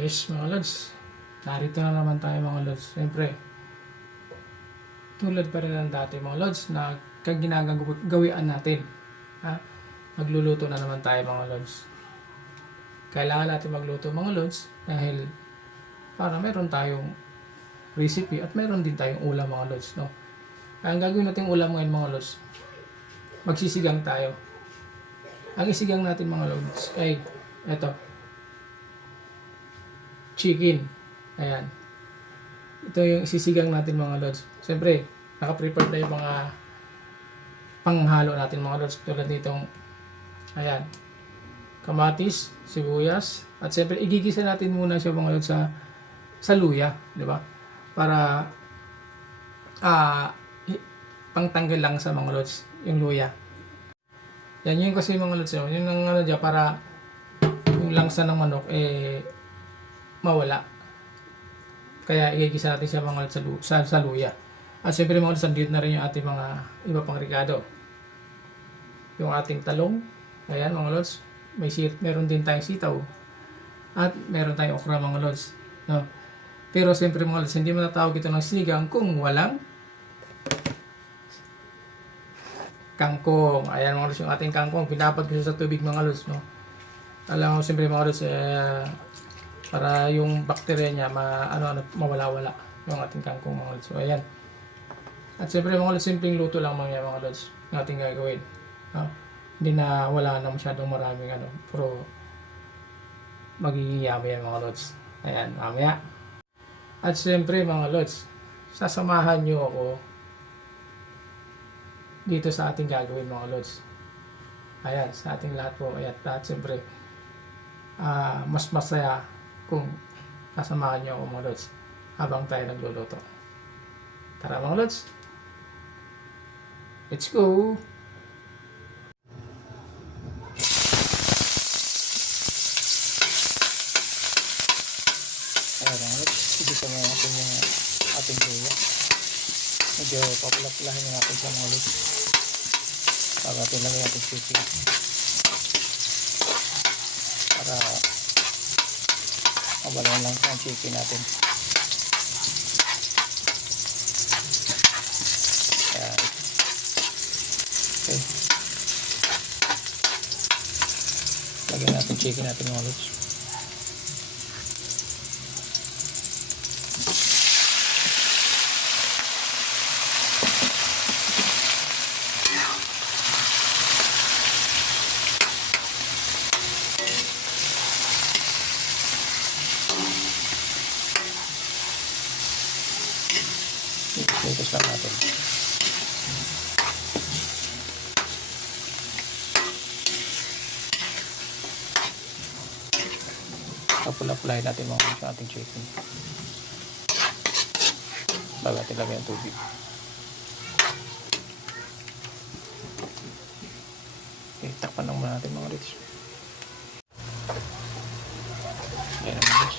Yes, mga lods. Narito na naman tayo mga lods. Siyempre, tulad pa rin ng dati mga lods na ginagawian natin. Ha? Magluluto na naman tayo mga lods. Kailangan natin magluto mga lods dahil para meron tayong recipe at meron din tayong ulam mga lods. No? Ang gagawin natin ulam ngayon mga lods, magsisigang tayo. Ang isigang natin mga lods ay eto, chicken. Ayan. Ito yung isisigang natin mga lods. Siyempre, naka-prepare na yung mga panghalo natin mga lods. Tulad nitong, ayan, kamatis, sibuyas, at siyempre, igigisa natin muna siya mga lods sa luya. Di ba? Para, pangtanggal lang sa mga lods, yung luya. Yan yun kasi mga lods. Yun ang ano dyan, para yung langsa ng manok, mawala. Kaya igigisa natin siya mga lods sa luya. At syempre mga lods, andito na rin yung ating mga iba pang regado. Yung ating talong. Ayan mga lods. Meron din tayong sitaw. At meron tayong okra mga lods. No? Pero syempre mga lods, hindi matatawag ito ng sinigang kung walang kangkong. Ayan mga lods, yung ating kangkong. Pinapad ko siya sa tubig mga lods. No? Alam mo syempre mga lods, para yung bakterya niya mawala-wala yung ating kangkong mga lods. So ayan. At siyempre mga lods, simpleng luto lang mga lods ng ating gagawin. No? Hindi na wala na masyadong maraming pero magiging yummy yan mga lods. Ayan, mamaya. At siyempre mga lods, sasamahan nyo ako dito sa ating gagawin mga lods. Ayan, sa ating lahat po. Ayan, at siyempre mas masaya kung kasamahan nyo ako mga lods habang tayo nagluluto. Tara mga lods, let's go! Ayan mga lods, igisa mo natin yung ating luya. Medyo papulapulahin yung natin sa mga lods para natin lang yung ating chicken para mabalon lang ang chicken natin. Ayan. Okay. Lagyan natin chicken natin mga lods. Focus lang natin. Papula-pulahin natin mga ating chicken bago natin lagyan ng tubig. Okay, takpan lang muna natin mga lods. Ayan ang lods.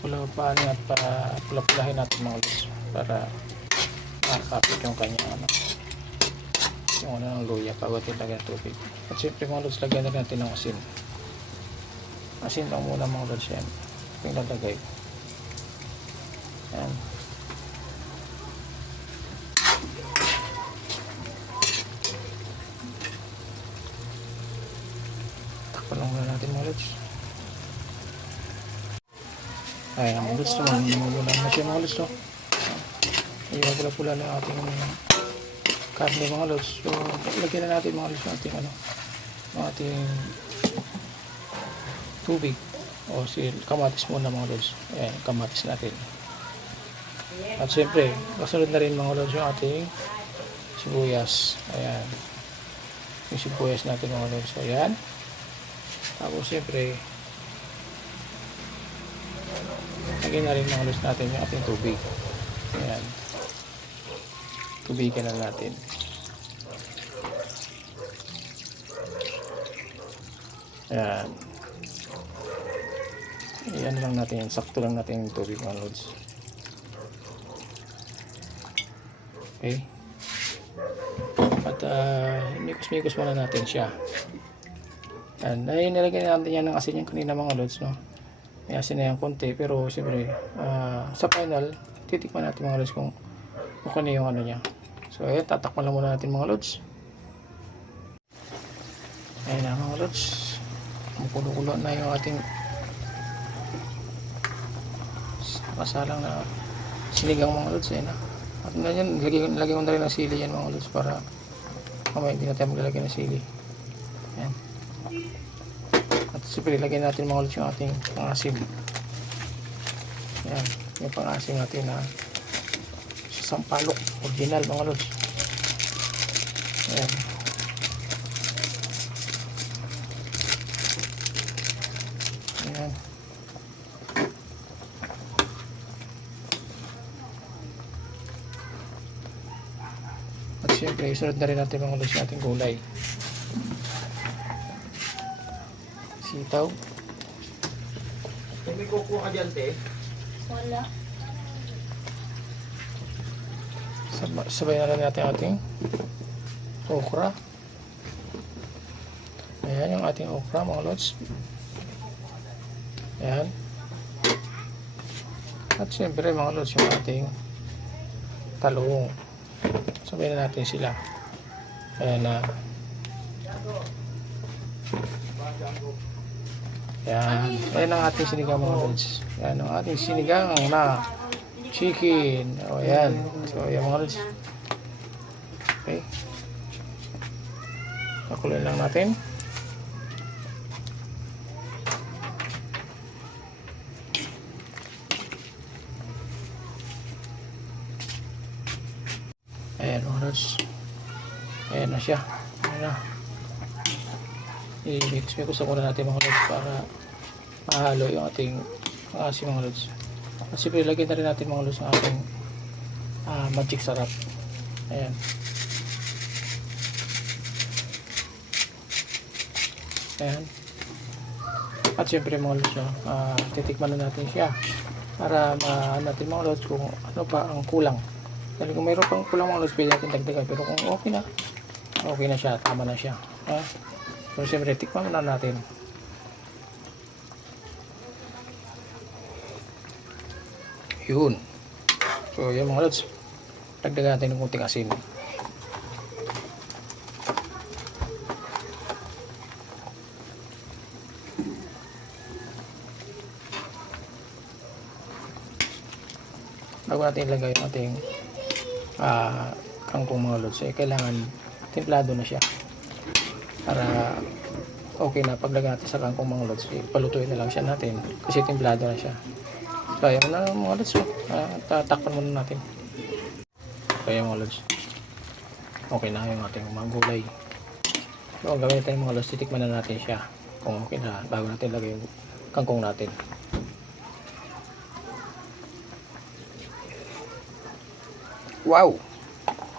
Pulapanin at pula-pulahin natin mga lods para makakapit yung kanyang yung ng luya bago natin lagyan ng tubig. At siyempre mga lods, lagyan na natin ng asin. Asin lang muna mga lods yan. Yung lalagay. Yan. Takpan lang muna natin mga lods. Ayan ang mga lods, namumulan na siya mga lods. Yung pula-pula na ating karne mga lods. So lagyan na natin mga lods ng ating tubig o kamatis muna mga lods. Ayan, kamatis natin. At siyempre kasunod na rin mga lods yung ating sibuyas. Ayan, yung sibuyas natin mga lods. Ayan. Tapos siyempre lagyan na rin mga lods natin yung ating tubig. Ayan, tubigan na natin. Ayan, ayan lang natin yan, sakto lang natin yung tubig mga lods. Okay. At mikos-mikos muna natin siya. Yan. Ay, nilagay natin yan ng asin yung kanina mga lods, no? May asin na yan konti, pero siyempre, sa final, titikman natin mga lods kung ano yung ano niya. So, ayan, tatakpan lang muna natin mga lods. Ayan na mga lods. Kumukulo-kulo na yung ating masalang na sinigang mga lods. Ayan na. At na yan, lagyan ko na rin ng sili yan mga lods para mamaya hindi natin maglalagay ng sili. Ayan. At siyempre, lagyan natin mga lods yung ating pang-asim. Ayan, yung pang-asim natin na sampalok, original mga lods. Ayan. Ayan. At siyempre, isunod na rin natin mga lods yung ating gulay. Sitaw. May kukuha ka dyan, te? Wala. Sabay na rin natin ating okra. Ayan yung ating okra mga lods. Ayan. At siyempre mga lods yung ating talong. Sabay na natin sila. Ayan na. Ayan. Ayan ang ating sinigang mga lods. Ayan ang ating sinigang na chicken. O ayan. So ayan mga lods. Okay. Pakuloyin lang natin. Ayan mga lods. Ayan na siya. Ayan na. I-mix-mix muna natin mga lods para mahalo yung ating asim mga lods. At siyempre lagyan na rin natin mga lods ang ating magic sarap. Ayan. Ayan. At siyempre mga lods, titikman na natin siya para natin mga lods kung ano pa ang kulang. Dahil kung mayroon pang kulang mga lods, pwede natin dagdagan. Pero kung okay na siya, tama na siya. So siyempre, tikman na natin. Yun. So yun mga lods, dagdagan natin ng kunting asin. Bago natin ilagay yung ating kangkong mga lods, kailangan templado na siya para okay na. Paglagay natin sa kangkong mga lods, palutuin na lang siya natin kasi templado na siya. So ayan na mga lods, tatakpan muna natin. So ayan mga lods, okay na yung ating mga gulay. So ang gawin natin mga lods, titikman na natin siya kung okay na bago natin lagay yung kangkong natin. Wow!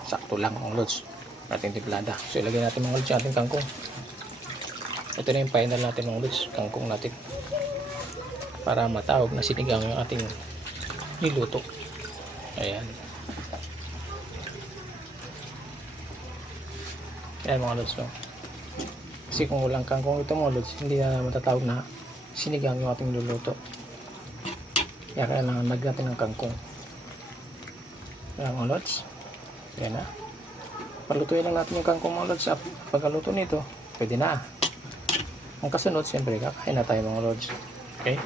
Sakto lang mga lods, ating timplada. So ilagay natin mga lods yung ating kangkong. Ito na yung final natin mga lods, kangkong natin, para matawag na sinigang yung ating niluto. Ayan. Ayan mga lods, no? Kasi kung walang kangkong ito mga lods, hindi na matatawag na sinigang yung ating niluto. Kaya kailangan natin ng kangkong. Ayan mga lods. Ayan na. Palutuin lang natin yung kangkong mga lods. Pagkaluto nito, pwede na. Ang kasunod, siyempre, kakain na tayo mga lods. Okay?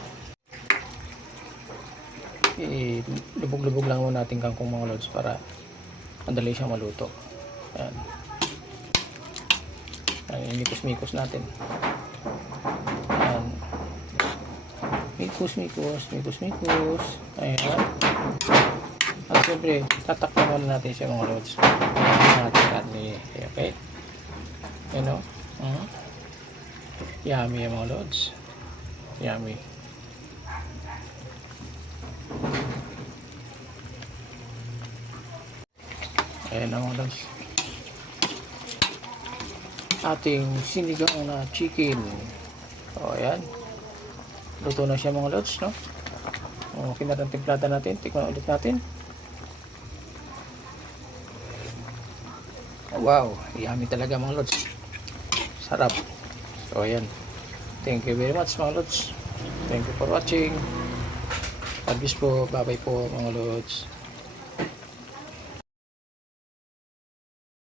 Lubog-lubog lang muna natin kangkong mga lods para madali siyang maluto. Ayan. Ayan, mikos-mikos natin. Ayan. Mikos-mikos. Ayan. At siyempre, tatakpan muna natin siya mga lods. Okay? You know? Yummy mga lods. Yummy. Ayan na mga lods. Ating sinigang na chicken. O ayan. Luto na siya mga lods, no? Okay na ang timplada natin. Tikman ulit natin. Wow, yummy talaga mga lods. Sarap. So ayan. Thank you very much mga lods. Thank you for watching. God bless po. Bye bye po mga lods.